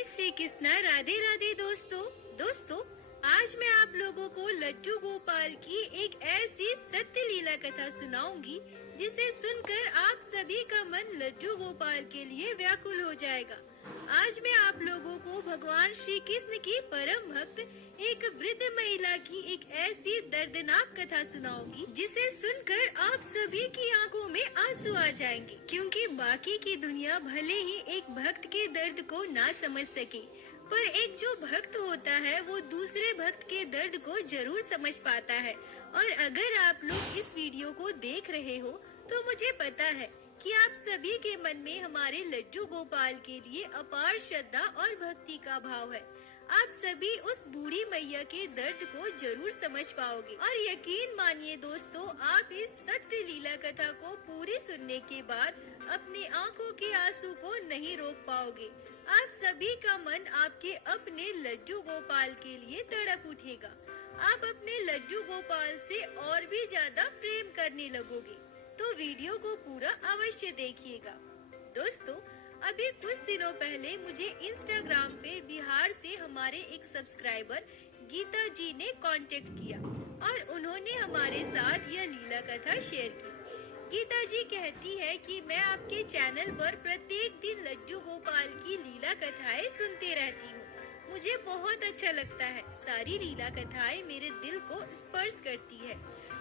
जय श्री कृष्ण। राधे राधे दोस्तों, आज मैं आप लोगों को लड्डू गोपाल की एक ऐसी सत्य लीला कथा सुनाऊंगी जिसे सुनकर आप सभी का मन लड्डू गोपाल के लिए व्याकुल हो जाएगा। आज मैं आप लोगों को भगवान श्री कृष्ण की परम भक्त एक वृद्ध महिला की एक ऐसी दर्दनाक कथा सुनाऊंगी जिसे सुनकर आप सभी की आंखों में आंसू आ जाएंगे, क्योंकि बाकी की दुनिया भले ही एक भक्त के दर्द को ना समझ सके, पर एक जो भक्त होता है वो दूसरे भक्त के दर्द को जरूर समझ पाता है। और अगर आप लोग इस वीडियो को देख रहे हो तो मुझे पता है कि आप सभी के मन में हमारे लड्डू गोपाल के लिए अपार श्रद्धा और भक्ति का भाव है। आप सभी उस बूढ़ी मैया के दर्द को जरूर समझ पाओगे और यकीन मानिए दोस्तों, आप इस सत्य लीला कथा को पूरी सुनने के बाद अपनी आंखों के आंसू को नहीं रोक पाओगे। आप सभी का मन आपके अपने लड्डू गोपाल के लिए तड़प उठेगा। आप अपने लड्डू गोपाल से और भी ज्यादा प्रेम करने लगोगे। तो वीडियो को पूरा अवश्य देखिएगा। दोस्तों, अभी कुछ दिनों पहले मुझे इंस्टाग्राम पे बिहार से हमारे एक सब्सक्राइबर गीता जी ने कांटेक्ट किया और उन्होंने हमारे साथ यह लीला कथा शेयर की। गीता जी कहती है कि मैं आपके चैनल पर प्रत्येक दिन लड्डू गोपाल की लीला कथाएं सुनते रहती हूँ। मुझे बहुत अच्छा लगता है। सारी लीला कथाएं मेरे दिल को स्पर्श करती है।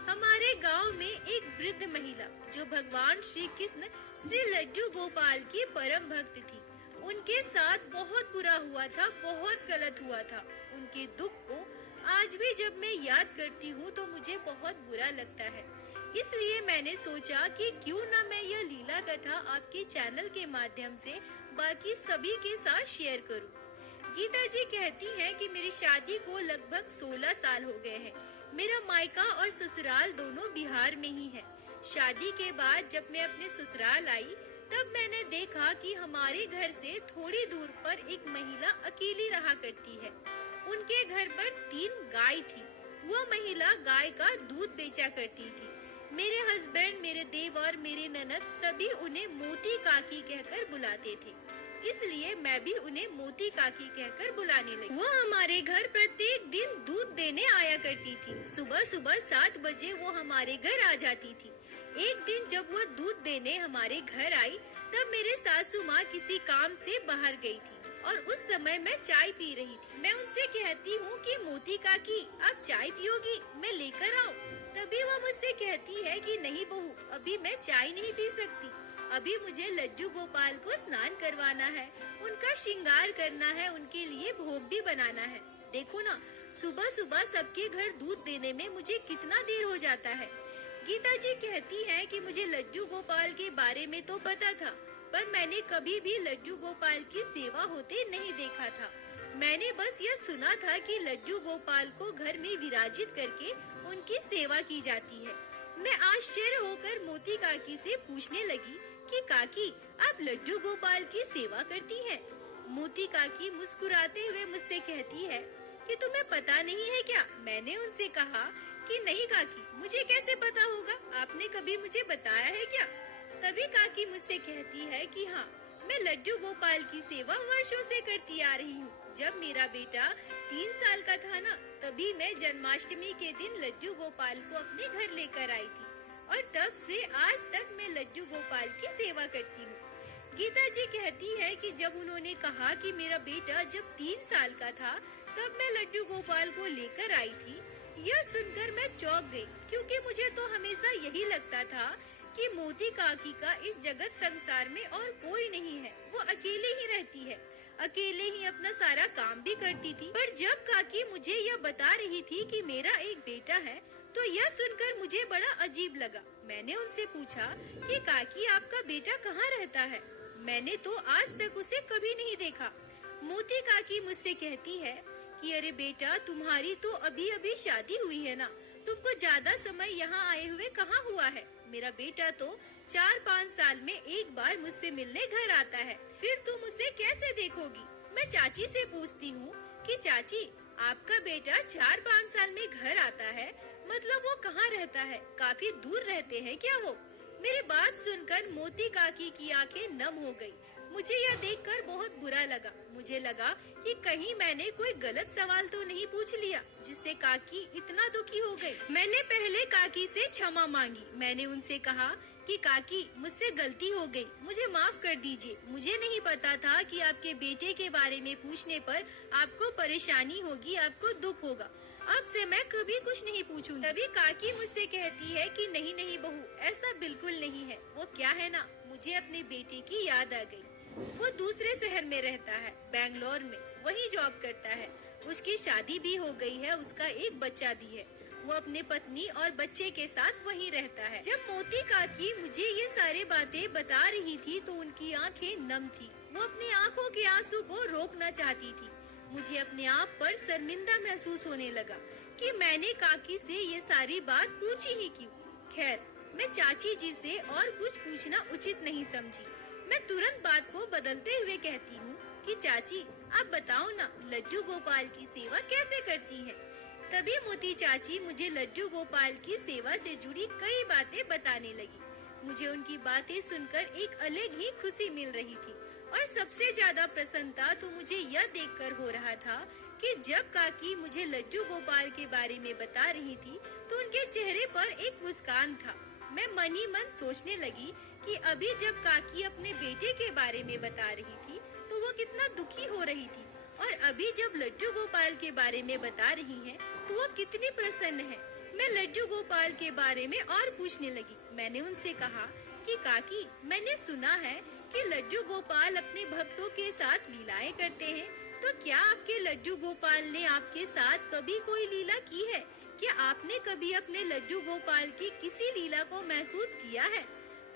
हमारे गांव में एक वृद्ध महिला जो भगवान श्री कृष्ण श्री लड्डू गोपाल की परम भक्त थी। उनके साथ बहुत बुरा हुआ था, बहुत गलत हुआ था। उनके दुख को आज भी जब मैं याद करती हूँ तो मुझे बहुत बुरा लगता है। इसलिए मैंने सोचा कि क्यों ना मैं यह लीला कथा आपके चैनल के माध्यम से बाकी सभी के साथ शेयर करूं। गीता जी कहती हैं कि मेरी शादी को लगभग 16 साल हो गए हैं। मेरा मायका और ससुराल दोनों बिहार में ही है। शादी के बाद जब मैं अपने ससुराल आई तब मैंने देखा कि हमारे घर से थोड़ी दूर पर एक महिला अकेली रहा करती है। उनके घर पर 3 गाय थी। वह महिला गाय का दूध बेचा करती थी। मेरे हस्बैंड, मेरे देवर, मेरे ननद सभी उन्हें मोती काकी कहकर बुलाते थे, इसलिए मैं भी उन्हें मोती काकी कहकर बुलाने लगी। वो हमारे घर प्रत्येक दिन दूध देने आया करती थी। सुबह सुबह 7 बजे वो हमारे घर आ जाती थी। एक दिन जब वो दूध देने हमारे घर आई तब मेरे सासू माँ किसी काम से बाहर गई थी और उस समय मैं चाय पी रही थी। मैं उनसे कहती हूँ कि मोती काकी आप चाय पियोगी, मैं लेकर आऊँ। तभी वो मुझसे कहती है कि नहीं बहू, अभी मैं चाय नहीं पी सकती। अभी मुझे लड्डू गोपाल को स्नान करवाना है, उनका श्रृंगार करना है, उनके लिए भोग भी बनाना है। देखो ना, सुबह सुबह सबके घर दूध देने में मुझे कितना देर हो जाता है। गीता जी कहती है कि मुझे लड्डू गोपाल के बारे में तो पता था, पर मैंने कभी भी लड्डू गोपाल की सेवा होते नहीं देखा था। मैंने बस यह सुना था कि लड्डू गोपाल को घर में विराजित करके उनकी सेवा की जाती है। मैं आश्चर्य होकर मोती काकी से पूछने लगी कि काकी आप लड्डू गोपाल की सेवा करती हैं? मोती काकी मुस्कुराते हुए मुझसे कहती है कि तुम्हें पता नहीं है क्या? मैंने उनसे कहा कि नहीं काकी, मुझे कैसे पता होगा, आपने कभी मुझे बताया है क्या? तभी काकी मुझसे कहती है कि हाँ, मैं लड्डू गोपाल की सेवा वर्षों से करती आ रही हूँ। जब मेरा बेटा 3 साल का था ना, तभी मैं जन्माष्टमी के दिन लड्डू गोपाल को अपने घर लेकर आई थी और तब से आज तक मैं लड्डू गोपाल की सेवा करती हूँ। गीता जी कहती है कि जब उन्होंने कहा कि मेरा बेटा जब 3 साल का था तब मैं लड्डू गोपाल को लेकर आई थी, यह सुनकर मैं चौंक गई, क्योंकि मुझे तो हमेशा यही लगता था कि मोती काकी का इस जगत संसार में और कोई नहीं है। वो अकेले ही रहती है, अकेले ही अपना सारा काम भी करती थी। पर जब काकी मुझे यह बता रही थी कि मेरा एक बेटा है तो यह सुनकर मुझे बड़ा अजीब लगा। मैंने उनसे पूछा कि काकी आपका बेटा कहाँ रहता है? मैंने तो आज तक उसे कभी नहीं देखा। मोती काकी मुझसे कहती है कि अरे बेटा, तुम्हारी तो अभी अभी शादी हुई है ना, तुमको ज्यादा समय यहाँ आए हुए कहाँ हुआ है? मेरा बेटा तो 4-5 साल में एक बार मुझसे मिलने घर आता है, फिर तुम उसे कैसे देखोगी? मैं चाची से पूछती हूँ कि चाची, आपका बेटा 4-5 साल में घर आता है, मतलब वो कहाँ रहता है? काफी दूर रहते हैं क्या वो? मेरी बात सुनकर मोती काकी की आंखें नम हो गई। मुझे यह देखकर बहुत बुरा लगा। मुझे लगा कि कहीं मैंने कोई गलत सवाल तो नहीं पूछ लिया जिससे काकी इतना दुखी हो गई। मैंने पहले काकी से क्षमा मांगी। मैंने उनसे कहा कि काकी, मुझसे गलती हो गई, मुझे माफ कर दीजिए। मुझे नहीं पता था कि आपके बेटे के बारे में पूछने पर आपको परेशानी होगी, आपको दुख होगा। अब से मैं कभी कुछ नहीं पूछूंगी। तभी काकी मुझसे कहती है कि नहीं नहीं बहू, ऐसा बिल्कुल नहीं है। वो क्या है ना, मुझे अपने बेटे की याद आ गई। वो दूसरे शहर में रहता है, बैंगलोर में, वहीं जॉब करता है। उसकी शादी भी हो गई है, उसका एक बच्चा भी है। वो अपने पत्नी और बच्चे के साथ वहीं रहता है। जब मोती काकी मुझे ये सारी बातें बता रही थी तो उनकी आंखें नम थी। वो अपनी आंखों के आंसू को रोकना चाहती थी। मुझे अपने आप पर शर्मिंदा महसूस होने लगा कि मैंने काकी से ये सारी बात पूछी ही क्यों। खैर, मैं चाची जी से और कुछ पूछना उचित नहीं समझी। मैं तुरंत बात को बदलते हुए कहती हूँ कि चाची, आप बताओ ना, लड्डू गोपाल की सेवा कैसे करती हैं? तभी मोती चाची मुझे लड्डू गोपाल की सेवा से जुड़ी कई बातें बताने लगी। मुझे उनकी बातें सुनकर एक अलग ही खुशी मिल रही थी और सबसे ज्यादा प्रसन्नता तो मुझे यह देखकर हो रहा था कि जब काकी मुझे लड्डू गोपाल के बारे में बता रही थी तो उनके चेहरे पर एक मुस्कान था। मैं मन ही मन सोचने लगी कि अभी जब काकी अपने बेटे के बारे में बता रही थी तो वो कितना दुखी हो रही थी, और अभी जब लड्डू गोपाल के बारे में बता रही हैं तो वो कितनी प्रसन्न है। मैं लड्डू गोपाल के बारे में और पूछने लगी। मैंने उनसे कहा कि काकी, मैंने सुना है कि लड्डू गोपाल अपने भक्तों के साथ लीलाएं करते हैं, तो क्या आपके लड्डू गोपाल ने आपके साथ कभी कोई लीला की है? क्या आपने कभी अपने लड्डू गोपाल की किसी लीला को महसूस किया है?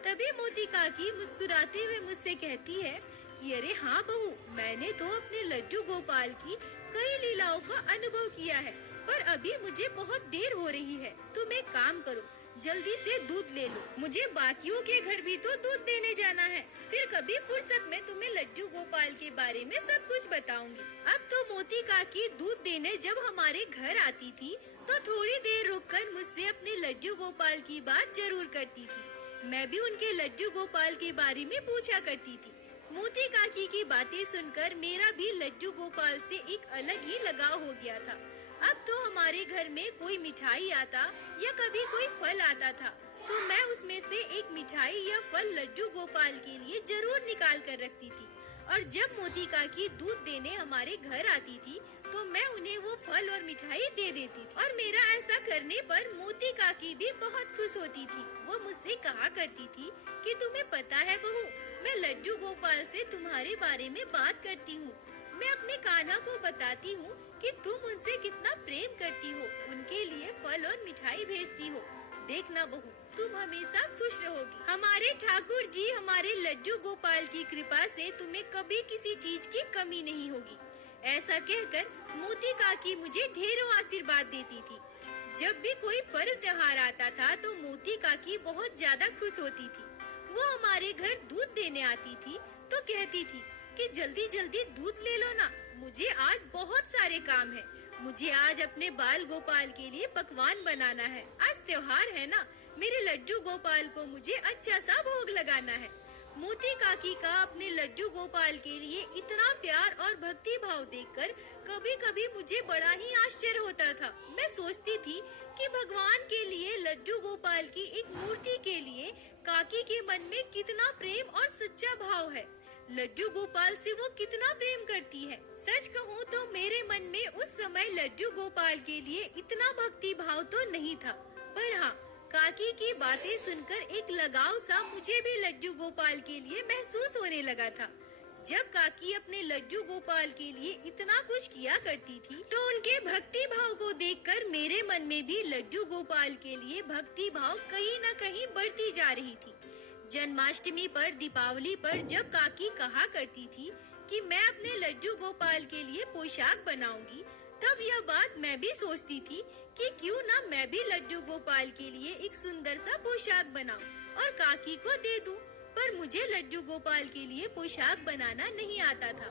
तभी मोती काकी मुस्कुराते हुए मुझसे कहती है कि अरे हाँ बहू, मैंने तो अपने लड्डू गोपाल की कई लीलाओं का अनुभव किया है, पर अभी मुझे बहुत देर हो रही है। तुम एक काम करो, जल्दी से दूध ले लो, मुझे बाकियों के घर भी तो दूध देने जाना है। फिर कभी फुर्सत में तुम्हें लड्डू गोपाल के बारे में सब कुछ बताऊंगी। अब तो मोती काकी दूध देने जब हमारे घर आती थी तो थोड़ी देर रुककर मुझसे अपने लड्डू गोपाल की बात जरूर करती थी। मैं भी उनके लड्डू गोपाल के बारे में पूछा करती थी। मोती काकी की बातें सुनकर मेरा भी लड्डू गोपाल से एक अलग ही लगाव हो गया था। अब तो हमारे घर में कोई मिठाई आता या कभी कोई फल आता था तो मैं उसमें से एक मिठाई या फल लड्डू गोपाल के लिए जरूर निकाल कर रखती थी, और जब मोती काकी दूध देने हमारे घर आती थी तो मैं उन्हें वो फल और मिठाई दे देती थी। और मेरा ऐसा करने पर मोती काकी भी बहुत खुश होती थी। वो मुझसे कहा करती थी कि तुम्हें पता है बहू, मैं लड्डू गोपाल से तुम्हारे बारे में बात करती हूँ। मैं अपने कान्हा को बताती हूँ कि तुम उनसे कितना प्रेम करती हो, उनके लिए फल और मिठाई भेजती हो। देखना बहू, तुम हमेशा खुश रहोगी। हमारे ठाकुर जी, हमारे लड्डू गोपाल की कृपा से तुम्हें कभी किसी चीज की कमी नहीं होगी। ऐसा कहकर मोती काकी मुझे ढेरों आशीर्वाद देती थी। जब भी कोई पर्व त्योहार आता था तो मोती काकी बहुत ज्यादा खुश होती थी। वो हमारे घर दूध देने आती थी तो कहती थी कि जल्दी जल्दी दूध ले लो ना, मुझे आज बहुत सारे काम है। मुझे आज अपने बाल गोपाल के लिए पकवान बनाना है। आज त्योहार है ना, मेरे लड्डू गोपाल को मुझे अच्छा सा भोग लगाना है। मोती काकी का अपने लड्डू गोपाल के लिए इतना प्यार और भक्ति भाव देखकर कभी कभी मुझे बड़ा ही आश्चर्य होता था। मैं सोचती थी कि भगवान के लिए लड्डू गोपाल की एक मूर्ति के लिए काकी के मन में कितना प्रेम और सच्चा भाव है। लड्डू गोपाल से वो कितना प्रेम करती है। सच कहूँ तो मेरे मन में उस समय लड्डू गोपाल के लिए इतना भक्ति भाव तो नहीं था, पर हाँ, काकी की बातें सुनकर एक लगाव सा मुझे भी लड्डू गोपाल के लिए महसूस होने लगा था। जब काकी अपने लड्डू गोपाल के लिए इतना कुछ किया करती थी तो उनके भक्ति भाव को देखकर मेरे मन में भी लड्डू गोपाल के लिए भक्ति भाव कहीं न कहीं बढ़ती जा रही थी। जन्माष्टमी पर, दीपावली पर जब काकी कहा करती थी कि मैं अपने लड्डू गोपाल के लिए पोशाक बनाऊंगी, तब यह बात मैं भी सोचती थी कि क्यों ना मैं भी लड्डू गोपाल के लिए एक सुंदर सा पोशाक बनाऊं और काकी को दे दूं। पर मुझे लड्डू गोपाल के लिए पोशाक बनाना नहीं आता था,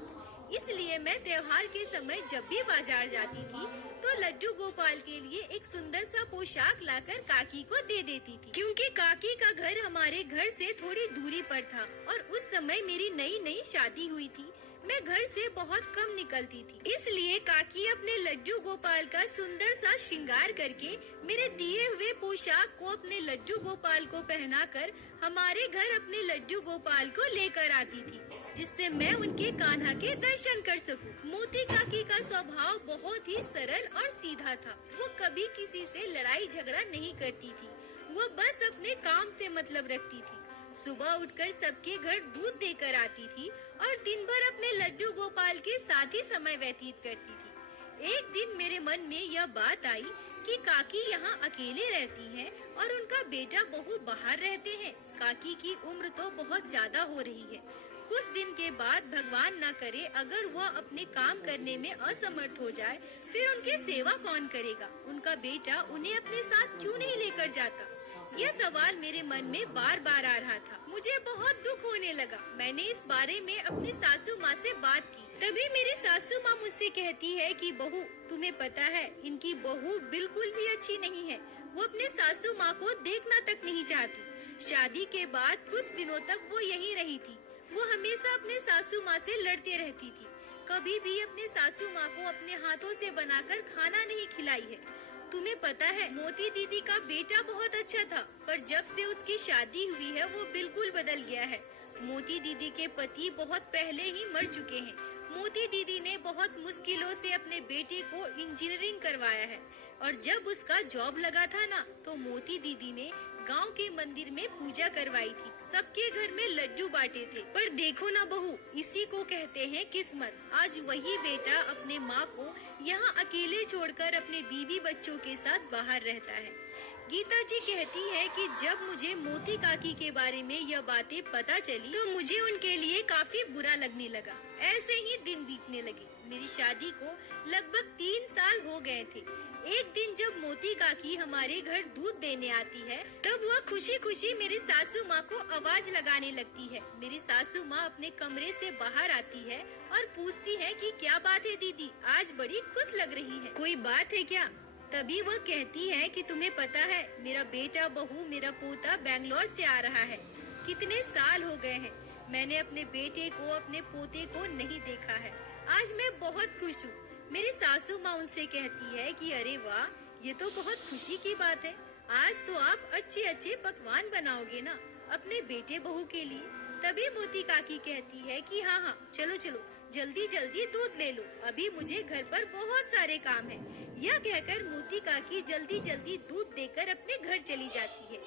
इसलिए मैं त्योहार के समय जब भी बाजार जाती थी तो लड्डू गोपाल के लिए एक सुंदर सा पोशाक लाकर काकी को दे देती थी, क्योंकि काकी का घर हमारे घर से थोड़ी दूरी पर था और उस समय मेरी नई नई शादी हुई थी। मैं घर से बहुत कम निकलती थी, इसलिए काकी अपने लड्डू गोपाल का सुंदर सा श्रृंगार करके मेरे दिए हुए पोशाक को अपने लड्डू गोपाल को पहनाकर हमारे घर अपने लड्डू गोपाल को लेकर आती थी, जिससे मैं उनके कान्हा के दर्शन कर सकूं। मोती काकी का स्वभाव बहुत ही सरल और सीधा था। वो कभी किसी से लड़ाई झगड़ा नहीं करती थी। वो बस अपने काम से मतलब रखती थी। सुबह उठकर सबके घर दूध देकर आती थी और दिन भर अपने लड्डू गोपाल के साथ ही समय व्यतीत करती थी। एक दिन मेरे मन में यह बात आई कि काकी यहाँ अकेले रहती हैं और उनका बेटा बहू बाहर रहते हैं। काकी की उम्र तो बहुत ज्यादा हो रही है। कुछ दिन के बाद भगवान न करे अगर वह अपने काम करने में असमर्थ हो जाए, फिर उनकी सेवा कौन करेगा? उनका बेटा उन्हें अपने साथ क्यों नहीं लेकर जाता? यह सवाल मेरे मन में बार बार आ रहा था। मुझे बहुत दुख होने लगा। मैंने इस बारे में अपनी सासू माँ से बात की। तभी मेरी सासू माँ मुझसे कहती है कि बहू, तुम्हें पता है इनकी बहू बिल्कुल भी अच्छी नहीं है। वो अपने सासू माँ को देखना तक नहीं चाहती। शादी के बाद कुछ दिनों तक वो यहीं रही थी। वो हमेशा अपने सासू माँ से लड़ते रहती थी। कभी भी अपने सासू माँ को अपने हाथों से बनाकर खाना नहीं खिलाई है। तुम्हें पता है मोती दीदी का बेटा बहुत अच्छा था, पर जब से उसकी शादी हुई है वो बिल्कुल बदल गया है। मोती दीदी के पति बहुत पहले ही मर चुके हैं। मोती दीदी ने बहुत मुश्किलों से अपने बेटे को इंजीनियरिंग करवाया है और जब उसका जॉब लगा था ना, तो मोती दीदी ने गांव के मंदिर में पूजा करवाई थी। सबके घर में लड्डू बांटे थे। पर देखो ना बहू, इसी को कहते हैं किस्मत। आज वही बेटा अपने माँ को यहाँ अकेले छोड़कर अपने बीवी बच्चों के साथ बाहर रहता है। गीता जी कहती है कि जब मुझे मोती काकी के बारे में यह बातें पता चली तो मुझे उनके लिए काफी बुरा लगने लगा। ऐसे ही दिन बीतने लगे। मेरी शादी को लगभग 3 साल हो गए थे। एक दिन जब मोती काकी हमारे घर दूध देने आती है, तब वह खुशी खुशी मेरी सासू माँ को आवाज लगाने लगती है। मेरी सासू माँ अपने कमरे से बाहर आती है और पूछती है कि क्या बात है दीदी, आज बड़ी खुश लग रही है, कोई बात है क्या? तभी वह कहती है कि तुम्हें पता है मेरा बेटा बहू मेरा पोता बैंगलोर से आ रहा है। कितने साल हो गए हैं मैंने अपने बेटे को अपने पोते को नहीं देखा है। आज मैं बहुत खुश हूँ। मेरी सासू माँ उनसे कहती है कि अरे वाह, ये तो बहुत खुशी की बात है। आज तो आप अच्छे अच्छे पकवान बनाओगे ना अपने बेटे बहू के लिए। तभी मोती काकी कहती है कि हाँ हाँ, चलो चलो जल्दी जल्दी दूध ले लो, अभी मुझे घर पर बहुत सारे काम है। यह कहकर मोती काकी जल्दी जल्दी दूध देकर अपने घर चली जाती है।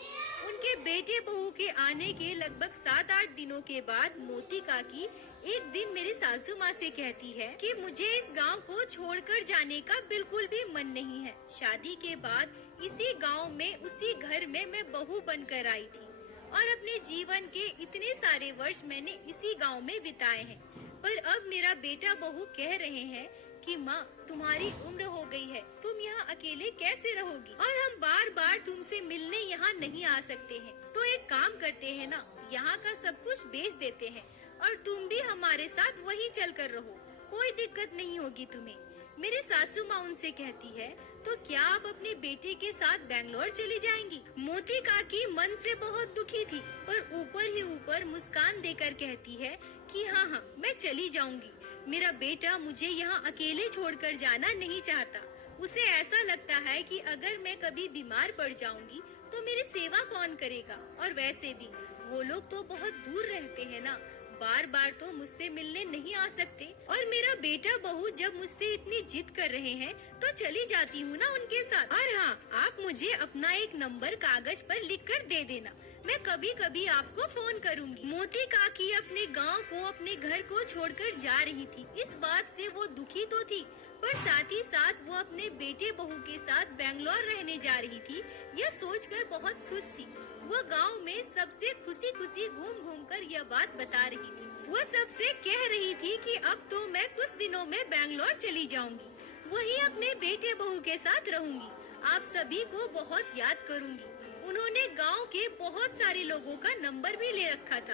उनके बेटे बहू के आने के लगभग 7-8 दिनों के बाद मोती काकी एक दिन मेरी सासू माँ से कहती है कि मुझे इस गांव को छोड़कर जाने का बिल्कुल भी मन नहीं है। शादी के बाद इसी गांव में उसी घर में मैं बहू बनकर आई थी और अपने जीवन के इतने सारे वर्ष मैंने इसी गांव में बिताए हैं। पर अब मेरा बेटा बहू कह रहे हैं कि माँ, तुम्हारी उम्र हो गई है, तुम यहाँ अकेले कैसे रहोगी और हम बार बार तुमसे मिलने यहाँ नहीं आ सकते हैं। तो एक काम करते हैं ना, यहाँ का सब कुछ बेच देते हैं और तुम भी हमारे साथ वहीं चलकर रहो, कोई दिक्कत नहीं होगी तुम्हें। मेरी सासू माँ उनसे कहती है, तो क्या आप अपने बेटे के साथ बैंगलोर चली जाएंगी? मोती काकी मन से बहुत दुखी थी, पर ऊपर ही ऊपर मुस्कान देकर कहती है कि हाँ हाँ, मैं चली जाऊंगी। मेरा बेटा मुझे यहाँ अकेले छोड़कर जाना नहीं चाहता। उसे ऐसा लगता है कि अगर मैं कभी बीमार पड़ जाऊंगी तो मेरी सेवा कौन करेगा? और वैसे भी वो लोग तो बहुत दूर रहते हैं ना, बार बार तो मुझसे मिलने नहीं आ सकते। और मेरा बेटा बहू जब मुझसे इतनी जिद कर रहे हैं तो चली जाती हूँ ना उनके साथ। और हाँ, आप मुझे अपना एक नंबर कागज पर लिखकर दे देना, मैं कभी कभी आपको फोन करूंगी। मोती काकी अपने गांव को, अपने घर को छोड़कर जा रही थी। इस बात से वो दुखी तो थी, पर साथ ही साथ वो अपने बेटे बहू के साथ बैंगलोर रहने जा रही थी, यह सोचकर बहुत खुश थी। वो गांव में सबसे खुशी खुशी घूम घूम कर यह बात बता रही थी। वो सबसे कह रही थी कि अब तो मैं कुछ दिनों में बैंगलोर चली जाऊंगी, वहीं अपने बेटे बहू के साथ रहूंगी, आप सभी को बहुत याद करूंगी। उन्होंने गांव के बहुत सारे लोगों का नंबर भी ले रखा था।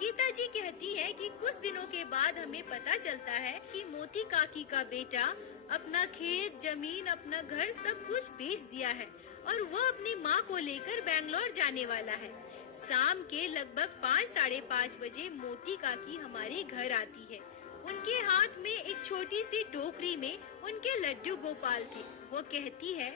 गीता जी कहती है कि कुछ दिनों के बाद हमें पता चलता है कि मोती काकी का बेटा अपना खेत, जमीन, अपना घर सब कुछ बेच दिया है और वो अपनी माँ को लेकर बैंगलोर जाने वाला है। शाम के लगभग 5-5:30 बजे मोती काकी हमारे घर आती है। उनके हाथ में एक छोटी सी टोकरी में उनके लड्डू गोपाल थे। वो कहती है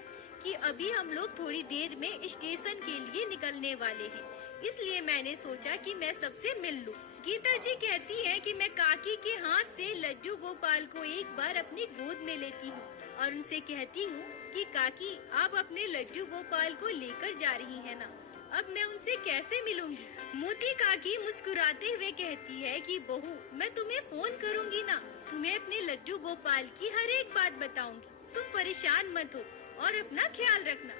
कि अभी हम लोग थोड़ी देर में स्टेशन के लिए निकलने वाले हैं, इसलिए मैंने सोचा कि मैं सबसे मिल लूं। गीता जी कहती है कि मैं काकी के हाथ से लड्डू गोपाल को एक बार अपनी गोद में लेती हूँ और उनसे कहती हूँ कि काकी, आप अपने लड्डू गोपाल को लेकर जा रही हैं ना? अब मैं उनसे कैसे मिलूंगी? मोती काकी मुस्कुराते हुए कहती है कि बहू, मैं तुम्हें फोन करूंगी ना, तुम्हें अपने लड्डू गोपाल की हर एक बात बताऊंगी। तुम परेशान मत हो और अपना ख्याल रखना।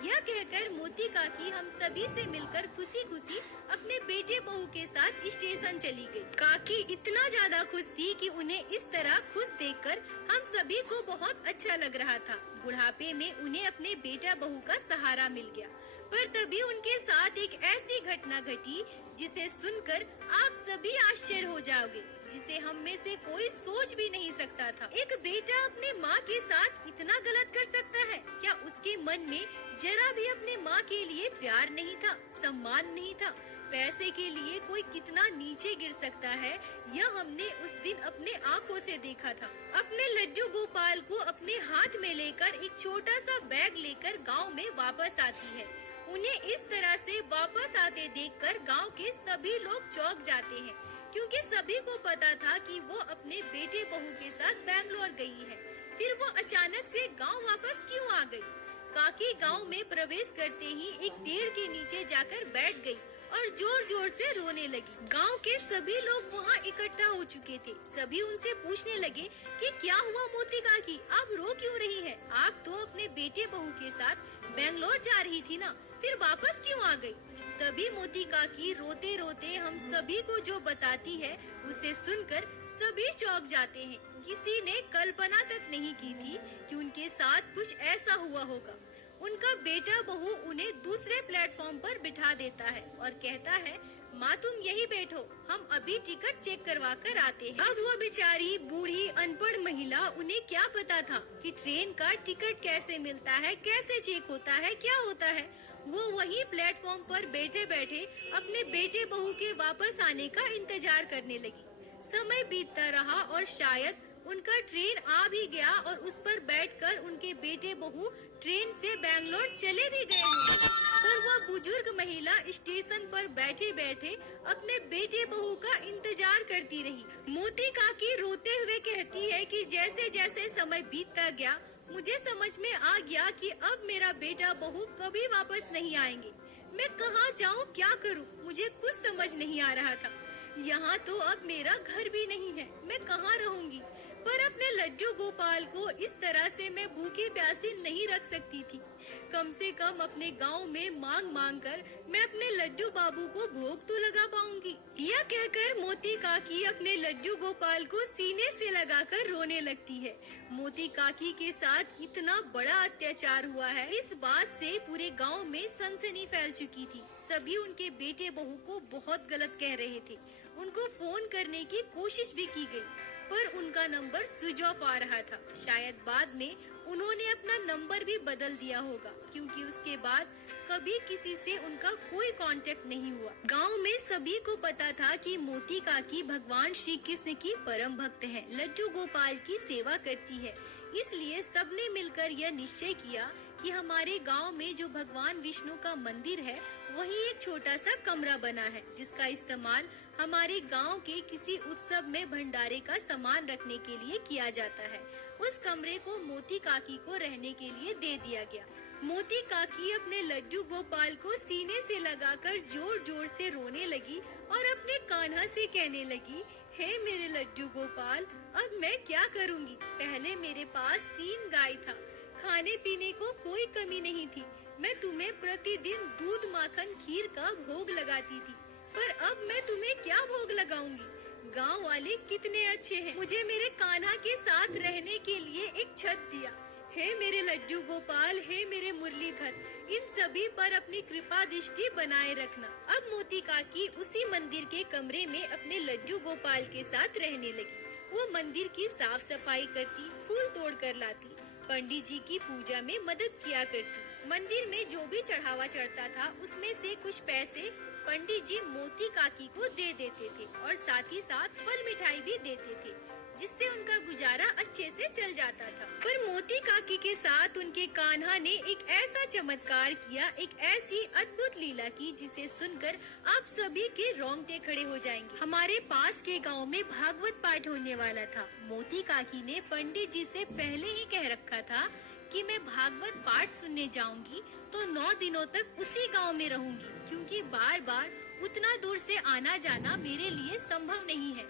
यह कहकर मोती काकी हम सभी से मिलकर खुशी खुशी अपने बेटे बहू के साथ स्टेशन चली गई। काकी इतना ज्यादा खुश थी कि उन्हें इस तरह खुश देखकर हम सभी को बहुत अच्छा लग रहा था। बुढ़ापे में उन्हें अपने बेटा बहू का सहारा मिल गया, पर तभी उनके साथ एक ऐसी घटना घटी जिसे सुनकर आप सभी आश्चर्य हो जाओगे, जिसे हम में से कोई सोच भी नहीं सकता था। एक बेटा अपने माँ के साथ इतना गलत कर सकता है? क्या उसके मन में जरा भी अपने माँ के लिए प्यार नहीं था, सम्मान नहीं था? पैसे के लिए कोई कितना नीचे गिर सकता है, यह हमने उस दिन अपने आँखों से देखा था। अपने लड्डू गोपाल को अपने हाथ में लेकर एक छोटा सा बैग लेकर गांव में वापस आती है। उन्हें इस तरह से वापस आते देखकर गांव के सभी लोग चौंक जाते हैं, क्योंकि सभी को पता था कि वो अपने बेटे बहू के साथ बैंगलोर गई है। फिर वो अचानक से गांव वापस क्यों आ गई? काकी गांव में प्रवेश करते ही एक पेड़ के नीचे जाकर बैठ गई और जोर जोर से रोने लगी। गांव के सभी लोग वहां इकट्ठा हो चुके थे। सभी उनसे पूछने लगे कि क्या हुआ मोती काकी, आप रो क्यों रही हैं? आप तो अपने बेटे बहू के साथ बैंगलोर जा रही थी ना, फिर वापस क्यों आ गई? तभी मोती काकी रोते रोते हम सभी को जो बताती है उसे सुनकर सभी चौंक जाते हैं। किसी ने कल्पना तक नहीं की थी कि उनके साथ कुछ ऐसा हुआ होगा। उनका बेटा बहू उन्हें दूसरे प्लेटफॉर्म पर बिठा देता है और कहता है, माँ तुम यही बैठो, हम अभी टिकट चेक करवा कर आते हैं। अब वो बेचारी बूढ़ी अनपढ़ महिला, उन्हें क्या पता था कि ट्रेन का टिकट कैसे मिलता है, कैसे चेक होता है, क्या होता है। वो वही प्लेटफॉर्म पर बैठे बैठे अपने बेटे बहू के वापस आने का इंतजार करने लगी। समय बीतता रहा और शायद उनका ट्रेन आ भी गया और उस पर बैठकर उनके बेटे बहू ट्रेन से बैंगलोर चले भी गए होंगे। पर वह बुजुर्ग महिला स्टेशन पर बैठे बैठे अपने बेटे बहू का इंतजार करती रही। मोती काकी रोते हुए कहती है कि जैसे जैसे समय बीतता गया मुझे समझ में आ गया कि अब मेरा बेटा बहू कभी वापस नहीं आएंगे। मैं कहाँ जाऊँ, क्या करूँ, मुझे कुछ समझ नहीं आ रहा था। यहाँ तो अब मेरा घर भी नहीं है, मैं कहाँ रहूँगी। पर अपने लड्डू गोपाल को इस तरह से मैं भूखी प्यासी नहीं रख सकती थी। कम से कम अपने गांव में मांग मांग कर मैं अपने लड्डू बाबू को भोग तो लगा पाऊंगी। यह कहकर मोती काकी अपने लड्डू गोपाल को सीने से लगाकर रोने लगती है। मोती काकी के साथ इतना बड़ा अत्याचार हुआ है, इस बात से पूरे गांव में सनसनी फैल चुकी थी। सभी उनके बेटे बहू को बहुत गलत कह रहे थे। उनको फोन करने की कोशिश भी की गई, पर उनका नंबर स्विच ऑफ आ रहा था। शायद बाद में उन्होंने अपना नंबर भी बदल दिया होगा, क्योंकि उसके बाद कभी किसी से उनका कोई कांटेक्ट नहीं हुआ। गांव में सभी को पता था कि मोती काकी भगवान श्री कृष्ण की परम भक्त है, लड्डू गोपाल की सेवा करती है। इसलिए सबने मिलकर यह निश्चय किया कि हमारे गांव में जो भगवान विष्णु का मंदिर है, वही एक छोटा सा कमरा बना है, जिसका इस्तेमाल हमारे गांव के किसी उत्सव में भंडारे का सामान रखने के लिए किया जाता है। उस कमरे को मोती काकी को रहने के लिए दे दिया गया। मोती काकी अपने लड्डू गोपाल को सीने से लगाकर जोर जोर से रोने लगी और अपने कान्हा से कहने लगी, हे मेरे लड्डू गोपाल, अब मैं क्या करूँगी? पहले मेरे पास 3 गाय था, खाने पीने को कोई कमी नहीं थी। मैं तुम्हें प्रतिदिन दूध, माखन, खीर का भोग लगाती थी, पर अब मैं तुम्हें क्या भोग लगाऊंगी? गांव वाले कितने अच्छे हैं, मुझे मेरे कान्हा के साथ रहने के लिए एक छत दिया। हे मेरे लड्डू गोपाल, हे मेरे मुरलीधर, इन सभी पर अपनी कृपा दृष्टि बनाए रखना। अब मोती काकी उसी मंदिर के कमरे में अपने लड्डू गोपाल के साथ रहने लगी। वो मंदिर की साफ सफाई करती, फूल तोड़ कर लाती, पंडित जी की पूजा में मदद किया करती। मंदिर में जो भी चढ़ावा चढ़ता था उसमें से कुछ पैसे पंडित जी मोती काकी को दे देते थे और साथ ही साथ फल मिठाई भी देते थे, जिससे उनका गुजारा अच्छे से चल जाता था। पर मोती काकी के साथ उनके कान्हा ने एक ऐसा चमत्कार किया, एक ऐसी अद्भुत लीला की जिसे सुनकर आप सभी के रोंगटे खड़े हो जाएंगे। हमारे पास के गांव में भागवत पाठ होने वाला था। मोती काकी ने पंडित जी से पहले ही कह रखा था कि मैं भागवत पाठ सुनने जाऊंगी तो 9 दिनों तक उसी गांव में रहूंगी, क्योंकि बार बार उतना दूर से आना जाना मेरे लिए संभव नहीं है।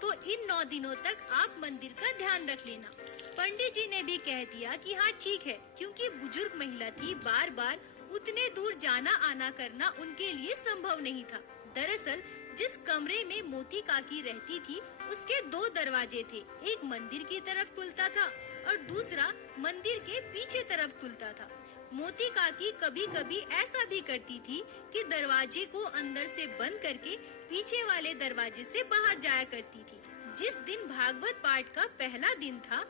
तो इन 9 दिनों तक आप मंदिर का ध्यान रख लेना। पंडित जी ने भी कह दिया कि हाँ ठीक है, क्योंकि बुजुर्ग महिला थी, बार बार उतने दूर जाना आना करना उनके लिए संभव नहीं था। दरअसल जिस कमरे में मोती काकी रहती थी उसके 2 दरवाजे थे, एक मंदिर की तरफ खुलता था और दूसरा मंदिर के पीछे तरफ खुलता था। मोती काकी कभी कभी ऐसा भी करती थी कि दरवाजे को अंदर से बंद करके पीछे वाले दरवाजे से बाहर जाया करती थी। जिस दिन भागवत पाठ का पहला दिन था,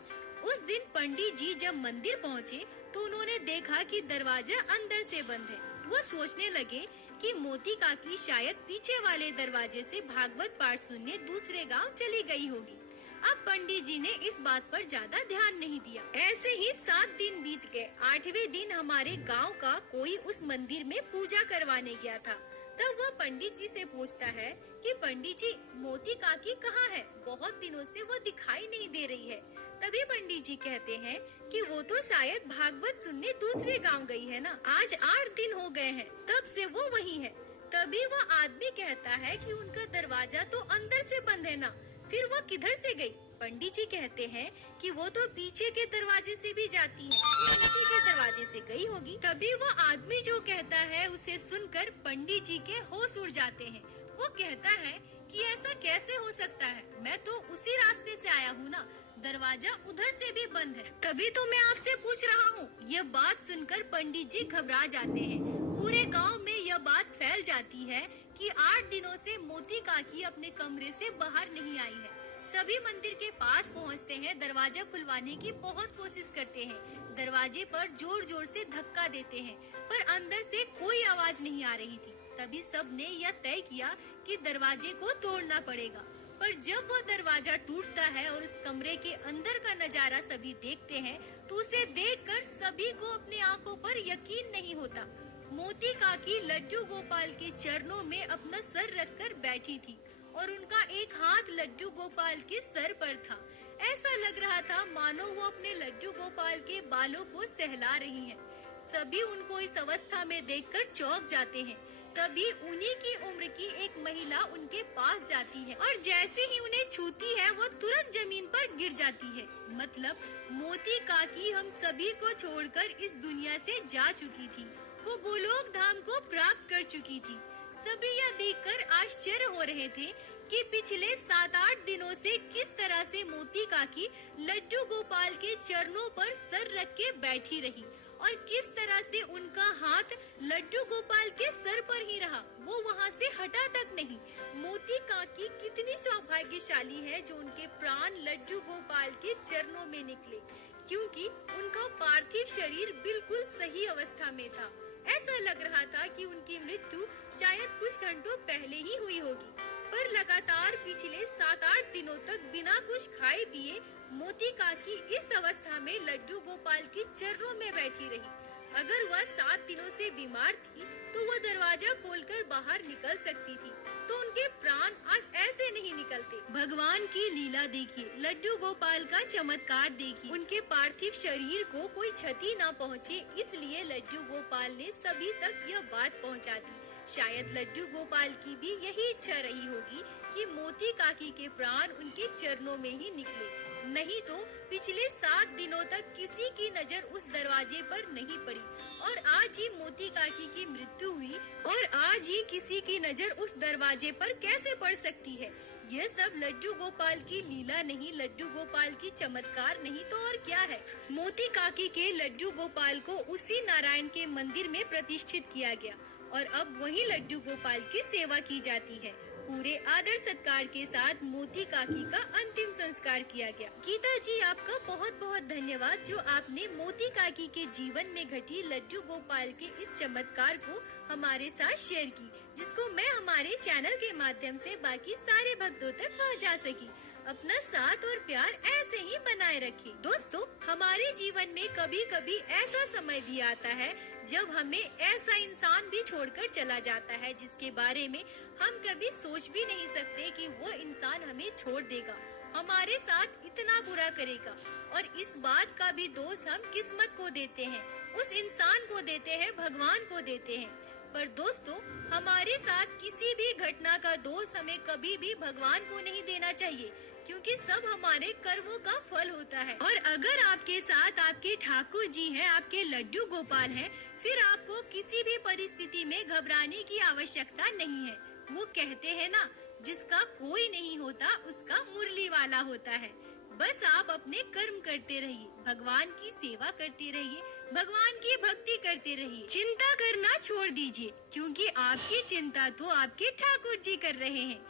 उस दिन पंडित जी जब मंदिर पहुँचे तो उन्होंने देखा कि दरवाजा अंदर से बंद है। वो सोचने लगे कि मोती काकी शायद पीछे वाले दरवाजे से भागवत पाठ सुनने दूसरे गांव चली गई होगी। अब पंडित जी ने इस बात पर ज्यादा ध्यान नहीं दिया। ऐसे ही 7 दिन बीत गए। 8वें दिन हमारे गांव का कोई उस मंदिर में पूजा करवाने गया था। तब वह पंडित जी से पूछता है कि पंडित जी, मोती काकी कहाँ है? बहुत दिनों से वो दिखाई नहीं दे रही है। तभी पंडित जी कहते हैं कि वो तो शायद भागवत सुनने दूसरे गांव गई है ना। आज 8 दिन हो गए हैं, तब से वो वहीं है। तभी वो आदमी कहता है कि उनका दरवाजा तो अंदर से बंद है ना, फिर वो किधर से गई? पंडित जी कहते हैं कि वो तो पीछे के दरवाजे से भी जाती है, पीछे के दरवाजे से गई होगी। तभी वो आदमी जो कहता है उसे सुनकर पंडित जी के होश उड़ जाते हैं। वो कहता है कि ऐसा कैसे हो सकता है, मैं तो उसी रास्ते से आया हूँ ना, दरवाजा उधर से भी बंद है, तभी तो मैं आपसे पूछ रहा हूँ। यह बात सुनकर पंडित जी घबरा जाते हैं। पूरे गांव में यह बात फैल जाती है कि 8 दिनों से मोती काकी अपने कमरे से बाहर नहीं आई है। सभी मंदिर के पास पहुंचते हैं, दरवाजा खुलवाने की बहुत कोशिश करते हैं, दरवाजे पर जोर जोर से धक्का देते हैं, पर अंदर से कोई आवाज नहीं आ रही थी। तभी सबने यह तय किया कि दरवाजे को तोड़ना पड़ेगा। पर जब वो दरवाजा टूटता है और उस कमरे के अंदर का नजारा सभी देखते हैं तो उसे देखकर सभी को अपनी आंखों पर यकीन नहीं होता। मोती काकी लड्डू गोपाल के चरणों में अपना सर रखकर बैठी थी और उनका एक हाथ लड्डू गोपाल के सर पर था। ऐसा लग रहा था मानो वो अपने लड्डू गोपाल के बालों को सहला रही हैं। सभी उनको इस अवस्था में देखकर चौंक जाते हैं। तभी उन्हीं की उम्र की एक महिला उनके पास जाती है और जैसे ही उन्हें छूती है वो तुरंत जमीन पर गिर जाती है। मतलब मोती काकी हम सभी को छोड़कर इस दुनिया से जा चुकी थी, वो गोलोक धाम को प्राप्त कर चुकी थी। सभी यह देखकर आश्चर्य हो रहे थे कि पिछले 7-8 दिनों से किस तरह से मोती काकी लड्डू गोपाल के चरणों पर सर रख के बैठी रही और किस तरह से उनका हाथ लड्डू गोपाल के सर पर ही रहा, वो वहाँ से हटा तक नहीं। मोती काकी कितनी सौभाग्यशाली है जो उनके प्राण लड्डू गोपाल के चरणों में निकले, क्योंकि उनका पार्थिव शरीर बिल्कुल सही अवस्था में था। ऐसा लग रहा था कि उनकी मृत्यु शायद कुछ घंटों पहले ही हुई होगी। पर लगातार पिछले 7-8 दिनों तक बिना कुछ खाए पिए मोती काकी इस अवस्था में लड्डू गोपाल के चरणों में बैठी रही। अगर वह 7 दिनों से बीमार थी तो वह दरवाजा खोलकर बाहर निकल सकती थी, तो उनके प्राण आज ऐसे नहीं निकलते। भगवान की लीला देखिए, लड्डू गोपाल का चमत्कार देखिए। उनके पार्थिव शरीर को कोई क्षति न पहुँचे, इसलिए लड्डू गोपाल ने सभी तक यह बात पहुँचा दी। शायद लड्डू गोपाल की भी यही इच्छा रही होगी कि मोती काकी के प्राण उनके चरणों में ही निकले, नहीं तो पिछले 7 दिनों तक किसी की नजर उस दरवाजे पर नहीं पड़ी और आज ही मोती काकी की मृत्यु हुई और आज ही किसी की नजर उस दरवाजे पर कैसे पड़ सकती है। यह सब लड्डू गोपाल की लीला नहीं, लड्डू गोपाल की चमत्कार नहीं तो और क्या है। मोती काकी के लड्डू गोपाल को उसी नारायण के मंदिर में प्रतिष्ठित किया गया और अब वही लड्डू गोपाल की सेवा की जाती है। पूरे आदर सत्कार के साथ मोती काकी का अंतिम संस्कार किया गया। गीता जी, आपका बहुत बहुत धन्यवाद जो आपने मोती काकी के जीवन में घटी लड्डू गोपाल के इस चमत्कार को हमारे साथ शेयर की, जिसको मैं हमारे चैनल के माध्यम से बाकी सारे भक्तों तक पहुंचा सकी। अपना साथ और प्यार ऐसे ही बनाए रखें। दोस्तों, हमारे जीवन में कभी कभी ऐसा समय भी आता है जब हमें ऐसा इंसान भी छोड़कर चला जाता है जिसके बारे में हम कभी सोच भी नहीं सकते कि वो इंसान हमें छोड़ देगा, हमारे साथ इतना बुरा करेगा। और इस बात का भी दोष हम किस्मत को देते हैं, उस इंसान को देते हैं, भगवान को देते हैं। पर दोस्तों, हमारे साथ किसी भी घटना का दोष हमें कभी भी भगवान को नहीं देना चाहिए, क्योंकि सब हमारे कर्मों का फल होता है। और अगर आपके साथ आपके ठाकुर जी हैं, आपके लड्डू गोपाल हैं, फिर आपको किसी भी परिस्थिति में घबराने की आवश्यकता नहीं है। वो कहते हैं ना, जिसका कोई नहीं होता उसका मुरली वाला होता है। बस आप अपने कर्म करते रहिए, भगवान की सेवा करते रहिए, भगवान की भक्ति करते रहिए। चिंता करना छोड़ दीजिए, क्योंकि आपकी चिंता तो आपके ठाकुर जी कर रहे हैं।